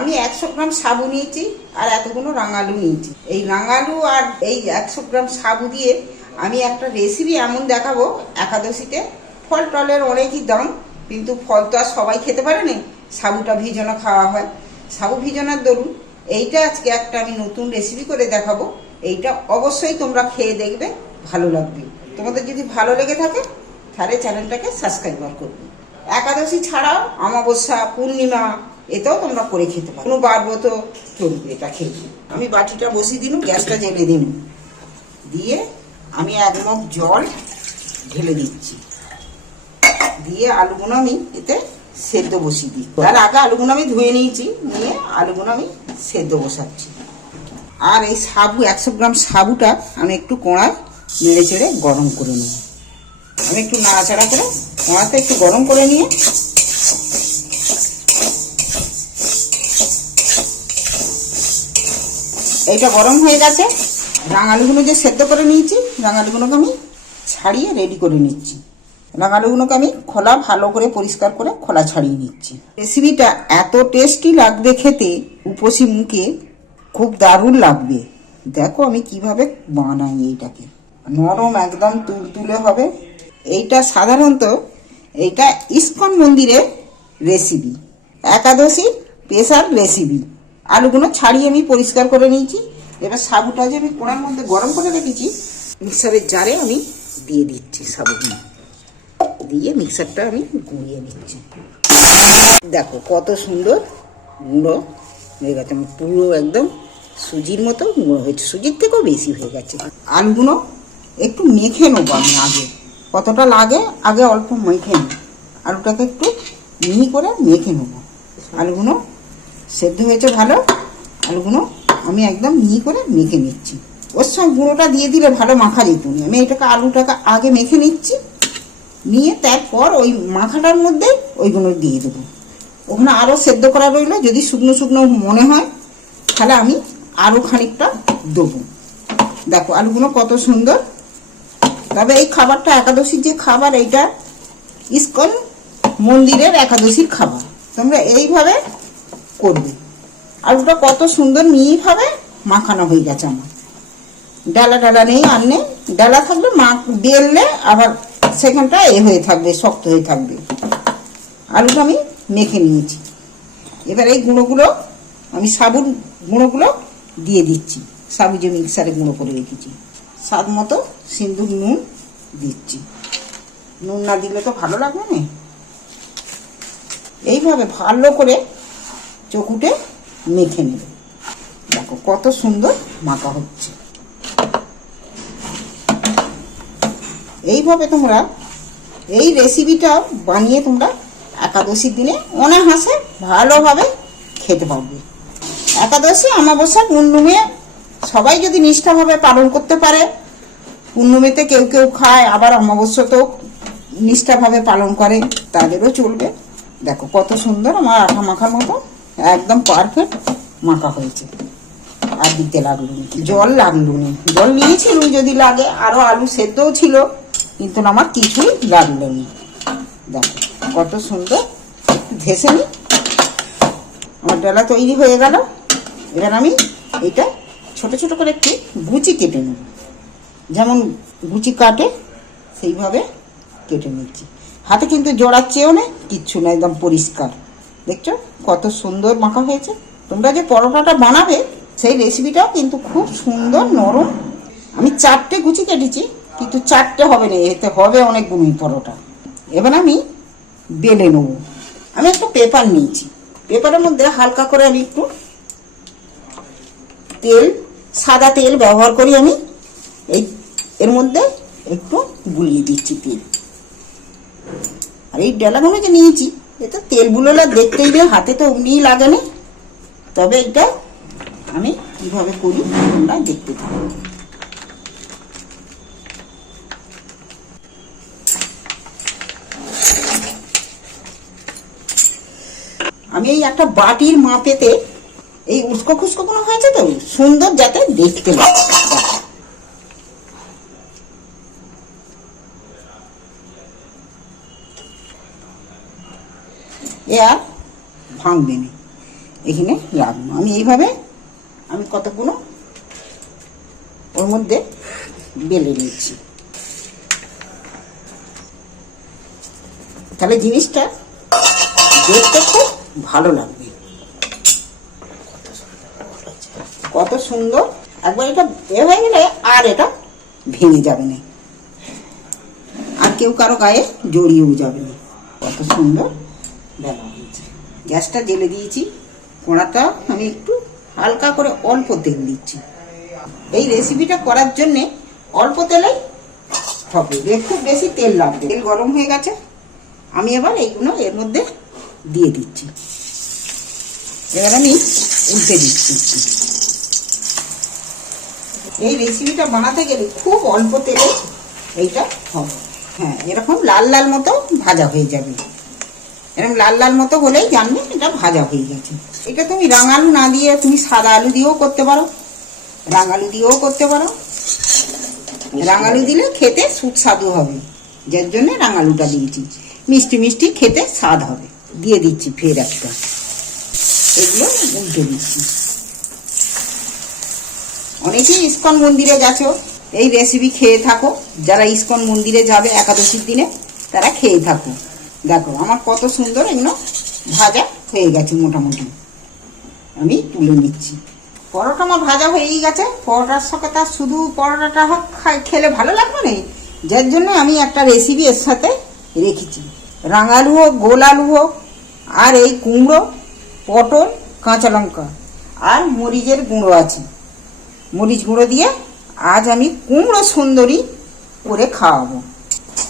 আমি একশো গ্রাম সাবু নিয়েছি আর এতগুলো রাঙালু নিয়েছি। এই রাঙালু আর এই একশো গ্রাম সাবু দিয়ে আমি একটা রেসিপি এমন দেখাবো, একাদশীতে। ফল টলের অনেকই দাম, কিন্তু ফল তো আর সবাই খেতে পারে না। সাবুটা ভিজানো খাওয়া হয়। সাবু ভিজানোর দরুন, এইটা আজকে একটা আমি নতুন রেসিপি করে দেখাবো। এইটা অবশ্যই তোমরা খেয়ে দেখবে, ভালো লাগবে। তোমাদের যদি ভালো লেগে থাকে, তাহলে চ্যানেলটাকে সাবস্ক্রাইব করবে। একাদশী ছাড়াও অমাবস্যা, পূর্ণিমা এতেও তোমরা করে খেতে পারো। কোনো বারবো তো চলবে, এটা খেতে আমি বাটিটা বসিয়ে দিন, গ্যাসটা জেলে দিন। দিয়ে আমি এক মগ জল ঢেলে দিচ্ছি। দিয়ে আলুগুলো আমি এতে সেদ্ধ বসিয়ে দিই। তার আগে আলুগুলো আমি ধুয়ে নিয়েছি, নিয়ে আলুগুলো আমি সেদ্ধ বসাচ্ছি। আর এই সাবু, একশো গ্রাম সাবুটা আমি একটু কড়ায় নেড়ে চেড়ে গরম করে নেব আমি একটু নাড়াচাড়া করে কড়াতে একটু গরম করে নিয়ে এইটা গরম হয়ে গেছে। রাঙালুগুলো যে সেদ্ধ করে নিয়েছি, রাঙালুগুলোকে আমি ছাড়িয়ে রেডি করে নিচ্ছি। রাঙালুগুলোকে আমি খোলা ভালো করে পরিষ্কার করে খোলা ছাড়িয়ে নিচ্ছি রেসিপিটা এত টেস্টি লাগবে খেতে, উপসী মুখে খুব দারুণ লাগবে। দেখো আমি কীভাবে বানাই এইটাকে। নরম একদম তুলতুলে হবে। এইটা সাধারণত এইটা ইস্কন মন্দিরের রেসিপি একাদশী স্পেশাল রেসিপি আলুগুলো ছাড়িয়ে আমি পরিষ্কার করে নিয়েছি। এবার সাবুটা যে আমি কোড়ার মধ্যে গরম করে রেখেছি, মিক্সারের জারে আমি দিয়ে দিচ্ছি সাবুগুলো দিয়ে মিক্সারটা আমি গুঁড়িয়ে নিচ্ছি। দেখো কত সুন্দর গুঁড়ো হয়ে গেছে। পুরো একদম সুজির মতো গুঁড়ো হয়েছে। সুজির থেকেও বেশি হয়ে গেছে। আলুগুলো একটু মেখে নেব আমি আগে। কতটা লাগে আগে অল্প মেখে নেব আলুটাকে একটু মিহি করে মেখে নেব। আলুগুলো সেদ্ধ হয়েছে ভালো, আলুগুলো আমি একদম মিহি করে মেখে নিচ্ছি। ওর সঙ্গে গুঁড়োটা দিয়ে দিলে ভালো মাখা যেত না। আমি এটাকে আলুটাকে আগে মেখে নিচ্ছি, নিয়ে তারপর ওই মাখাটার মধ্যে ওইগুলো দিয়ে দেবো। ওখানে আরও সেদ্ধ করা রইল, যদি শুকনো শুকনো মনে হয়, তাহলে আমি আরও খানিকটা দেবো। দেখো আলুগুলো কত সুন্দর। তবে এই খাবারটা একাদশীর যে খাবার, এইটা ইস্কন মন্দিরের একাদশীর খাবার। তোমরা এইভাবে করবে। আলুটা কত সুন্দর মিহিভাবে মাখানো হয়ে গেছে আমার। ডালা ডালা নেই আর নেই। ডালা থাকলে মা বেললে আবার সেখানটা এ হয়ে থাকবে, শক্ত হয়ে থাকবে। আলুটা আমি মেখে নিয়েছি। এবার এই গুঁড়োগুলো, আমি সাবুন গুঁড়োগুলো দিয়ে দিচ্ছি। সাবু যে মিক্সারে গুঁড়ো করে রেখেছি। স্বাদ মতো সিন্দুর নুন দিচ্ছি। নুন না দিলে তো ভালো লাগবে না। এইভাবে ভালো করে চকুটে মেখে নেবে। দেখো কত সুন্দর মাখা হচ্ছে। এইভাবে তোমরা এই রেসিপিটা বানিয়ে তোমরা একাদশীর দিনে অনাহাসে ভালোভাবে খেতে পারবে। একাদশী, অমাবস্যা পূর্ণিমে সবাই যদি নিষ্ঠাভাবে পালন করতে পারে পূর্ণিমেতে কেউ কেউ খায়, আবার অমাবস্যাতেও নিষ্ঠাভাবে পালন করে, তাদেরও চলবে। দেখো কত সুন্দর আমার আঠা মাখার মতো একদম পারফেক্ট মাখা হয়েছে। আর দিতে লাগল জল লাগল না। জল নিয়েছিল যদি লাগে আরও আলু সেদ্ধও ছিল, কিন্তু আমার কিছুই লাগল না। দেখো, কত সুন্দর ঘেসে নি। আমার ডালা তৈরি হয়ে গেল। এবার আমি এটা ছোট ছোট করে একটু গুচি কেটে নেব। যেমন গুচি কাটে, সেইভাবে কেটে নিচ্ছি। হাতে কিন্তু জড়াচ্ছেও না, কিচ্ছু না, একদম পরিষ্কার। দেখছ? কত সুন্দর মাখা হয়েছে। তোমরা যে পরোটাটা বানাবে, সেই রেসিপিটাও কিন্তু খুব সুন্দর নরম। আমি চারটে গুচি কেটেছি, কিন্তু চারটে হবে না, এতে হবে অনেকগুলোই পরোটা। এবার আমি বেলে নেব। আমি একটা পেপার নিয়েছি। পেপারের মধ্যে হালকা করে আমি একটু তেল, সাদা তেল ব্যবহার করি আমি। এই, এর মধ্যে একটু গুলিয়ে দিচ্ছি তেল। আর এই ডেলাগুলো যে নিয়েছি। এতে তেল বুলোলা দেখতেই দিয়ে হাতে তো অমনিই লাগে না তবে এটা আমি কীভাবে করি তোমরা দেখতে থাকো। আমি এই একটা বাটির মাপেতে এই উস্কো খুস্কো কোনো হয়েছে তো? সুন্দর যাতে দেখতে লাগে। এ আর ভাঙবে না এখানে রাখব। আমি এইভাবে আমি কতগুলো ওর মধ্যে বেলে নিচ্ছি তাহলে জিনিসটা দেখতে খুব ভালো লাগবে। কত সুন্দর। একবার এটা এ হয়ে গেলে আর এটা ভেঙে যাবে না। আর কেউ কারও গায়ে জড়িয়েও যাবে না। কত সুন্দর। বেলা হয়েছে গ্যাসটা জেলে দিয়েছি, কড়াটা আমি একটু হালকা করে অল্প তেল দিচ্ছি। এই রেসিপিটা করার জন্যে অল্প তেলেই হবে খুব বেশি তেল লাগবে। তেল গরম হয়ে গেছে, আমি এবার এইগুলো এর মধ্যে দিয়ে দিচ্ছি। এবার আমি উল্টে দিচ্ছি এই রেসিপিটা বানাতে গেলে খুব অল্প তেলে এইটা হবে। হ্যাঁ এরকম লাল লাল মতো ভাজা হয়ে যাবে। এরকম লাল লাল মতো হলেই জানবে এটা ভাজা হয়ে গেছে। এটা তুমি রাঙালু না দিয়ে তুমি সাদা আলু দিয়েও করতে পারো। রাঙালু দিয়েও করতে পারো। রাঙালু দিলে খেতে সুস্বাদু হবে। যার জন্য রাঙালুটা দিয়েছি। মিষ্টি মিষ্টি খেতে স্বাদ হবে। দিয়ে দিচ্ছি ফের একটা। এগুলো উল্টে দিচ্ছি। অনেকেই ইস্কন মন্দিরে গেছো। এই রেসিপি খেয়ে থাকো। যারা ইস্কন মন্দিরে যাবে একাদশীর দিনে তারা খেয়ে থাকো। দেখো, আমার কত সুন্দর এগুলো ভাজা হয়ে গেছে মোটামুটি। আমি তুলে নিচ্ছি। পরোটা আমার ভাজা হয়েই গেছে। পরোটার সাথে তার শুধু পরোটাটা হোক খেলে ভালো লাগবে না? যার জন্য আমি একটা রেসিপি এর সাথে রেখেছি। রাঙালু হোক, গোল আলু হোক, আর এই কুমড়ো, পটল, কাঁচা লঙ্কা, আর মরিচের গুঁড়ো আছে। মরিচ গুঁড়ো দিয়ে আজ আমি কুমড়ো সুন্দরী করে খাওয়াবো।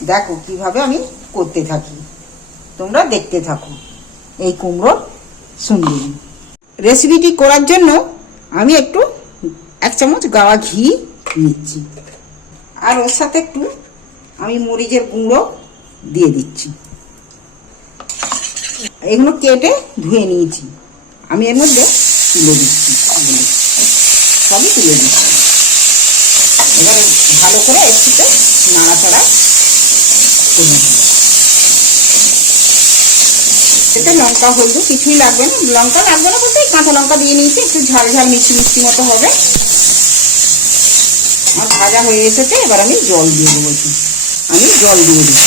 দেখো কীভাবে আমি করতে থাকি। তোমরা দেখতে থাকো। এই কুমড়ো সুন্দরী রেসিপিটি করার জন্য আমি একটু, এক চামচ গাওয়া ঘি নিচ্ছি। আর ওর সাথে একটু আমি মরিচের গুঁড়ো দিয়ে দিচ্ছি। এগুলো কেটে ধুয়ে নিয়েছি। আমি এর মধ্যে তুলে দিচ্ছি। সবই তুলে দিচ্ছি। এবার ভালো করে একটুতে নাড়াচাড়া করে নেব। এতে লঙ্কা, হলুদ, কিছুই লাগবে না। লঙ্কা লাগবে না বলতে কাঁচা লঙ্কা দিয়ে নিয়েছি, একটু ঝাল ঝাল মিষ্টি মিষ্টি মতো হবে। আমার ভাজা হয়ে এসেছে, এবার আমি জল দিয়ে দেবো। আমি জল দিয়ে দিই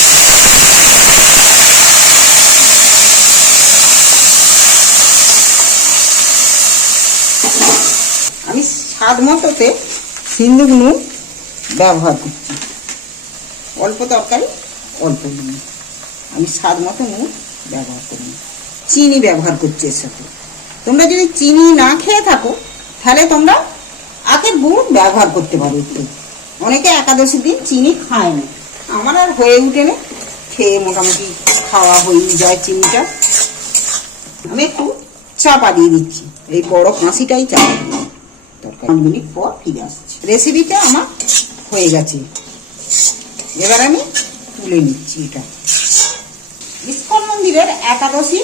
আমি স্বাদ মতোতে সিন্দুক নুন ব্যবহার করছি। অল্প তরকারি, অল্প নুন। আমি স্বাদ মতো নুন ব্যবহার করি চিনি ব্যবহার করছি এর সাথে। তোমরা যদি চিনি না খেয়ে থাকো, তাহলে তোমরা আখের গুড় ব্যবহার করতে পারো একটু। অনেকে একাদশী দিন চিনি খায় না। আমার আর হয়ে উঠে না। খেয়ে মোটামুটি খাওয়া হয়ে যায় চিনিটা। আমি একটু চাপা দিয়ে দিচ্ছি। এই বড় কাঁসিটাই চাপা। তরকারি পাঁচ মিনিট পর ফিরে আসছি। রেসিপিটা আমার হয়ে গেছে। এবার আমি তুলে নিচ্ছি এটা। মন্দিরের একাদশী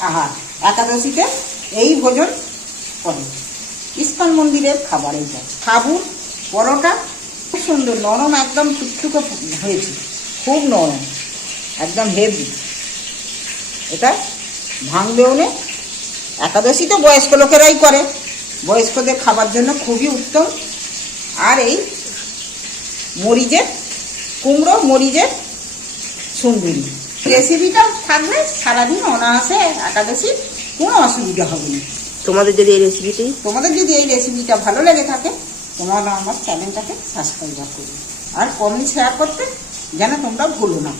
আহার। একাদশীতে এই ভোজন করে। ইস্কন মন্দিরের খাবার এইটা। সাবুন পরোটা, খুব সুন্দর। নরম, একদম টুকটুকো হয়েছে। খুব নরম। একদম হেভি এটা ভাঙবেও না। একাদশী তো বয়স্ক লোকেরাই করে। বয়স্কদের খাবার জন্য খুবই উত্তম। আর এই মরিচের কুমড়ো, মরিচের সুন্দরী। রেসিপিটা থাকলে সারাদিন অনায়াসে একাদশী কোনো অসুবিধা হবে না। তোমাদের যদি এই রেসিপিটি তোমাদের যদি এই রেসিপিটা ভালো লেগে থাকে তোমরা আমার চ্যানেলটাকে সাবস্ক্রাইব করবে আর কমেন্ট শেয়ার করতে যেন তোমরা ভুলো না।